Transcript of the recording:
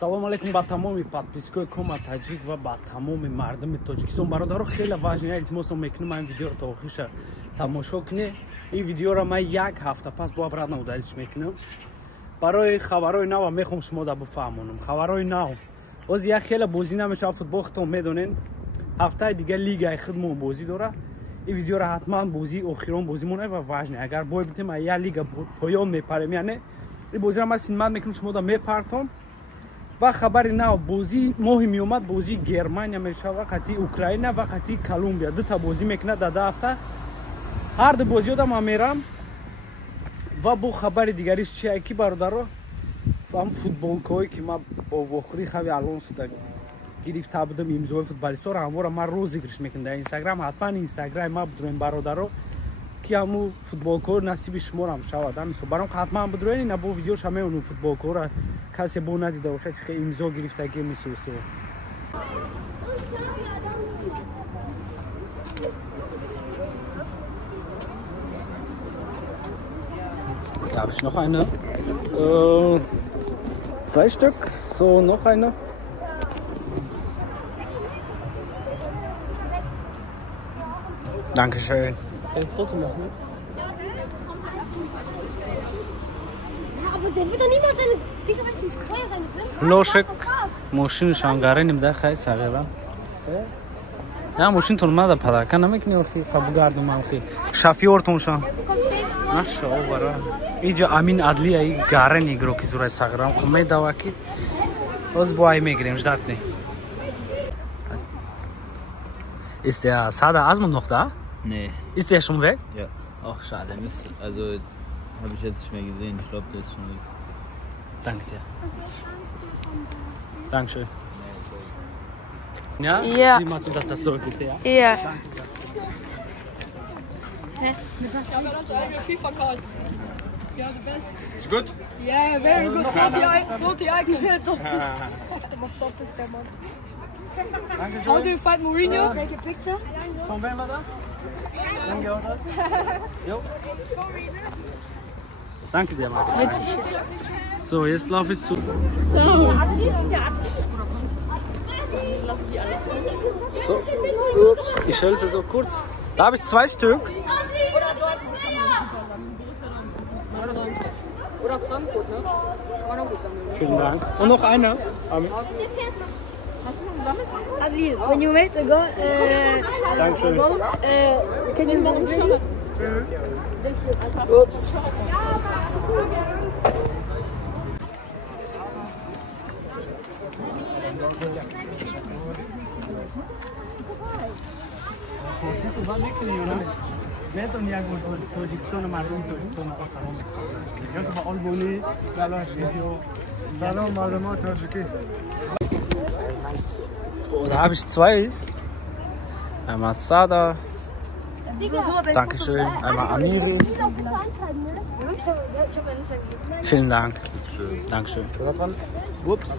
салом алейкум ба тамоми подпискои кома таҷик ва ба тамоми мардуми тоҷикистон. бародаро хеле важна илтимосом мекунам ин видеоро то охиша тамошо кунед. ин видеоро ман як ҳафта пас бо обратно удалиш мекунам. барои хабарои нав мехом шумо да бифаҳмонам. хабарои нав боз як хеле бозӣ намешава футбол хитон медонен. ҳафтаи дига лигаи худмон бозӣ дора. ин видеоро ҳатман бозӣ охирон бозӣ монад ва важна. агар бой битем я лига поён мепарем яне ин бозиро ман синмат мекунам шумо да мепартом. ва хабари нав бозӣ моҳи меомад бозӣ германия мешава вақати украина вақати колумбия дута бозӣ мекунад дар ду ҳафта. ҳар ду бозиёда ман мерам. ва бо хабари дигариш чия ки бародаро ам футболкаҳое ки ман бо вохӯри хави алонсо гирифта будам имзои футболистҳоро ҳамвора ман розыгриш мекунам дар инстаграм. ҳатман инстаграм ман бидроен бародаро ки ҳаму футболкаҳо насиби шуморам шавад. ҳамисо баром ҳатман бидроен ина бо видеош ҳамеону футболкаҳоро касе бо надида бошад чихе имзо гирифтаги мисусу. Da habe ich noch eine. 2 Stück. So, noch eine. Dankeschön. Ein Foto machen? Ja, aber der wird doch niemals seine Dinger richtig teuer sein. Loschek. Moschin Shangare nimmt da Khai Sagela. Ja, Moschin Tolmada Pada. Kann er mich nicht auf die Kabugardu machen. Schafior Tonshan. Машаалла. Иҷо Амин Адли ай гарен игроки зурай саграм. Хумай даваки. Роз бо ай мегирем, ждат не. Ist der Sada Asmund noch da? Nee. Ist der schon weg? Ja. Ach, schade. Also, habe ich jetzt nicht mehr gesehen. Ich glaube, der ist schon weg. Danke dir. Dankeschön. Ja? Ja. Sieh mal zu, dass das läuft, ja? Ja. FIFA card. Yeah, the best. Ist gut? Yeah, very good. Totally icon. How do you fight Mourinho? Take a picture. Von wem war das? Danke, oder? Jo. Danke dir, Martin. So, jetzt laufe ich zu. So, ups, ich helfe so kurz. Da habe ich 2 Stück. Oder Frankfurt, ne? Vielen Dank. Und noch eine. Adil, when you make a goal, Dankeschön. can you make a video? Ups. Neton jak Tojikiston mardum Tojikiston ko salom meکنم. یا تو با آلبانی بلاش ویدیو سلام مردم تاجیکی. Da habe ich 2. Einmal Sada. Dankeschön. Einmal Amiri. Vielen Dank. Dankeschön. Ups.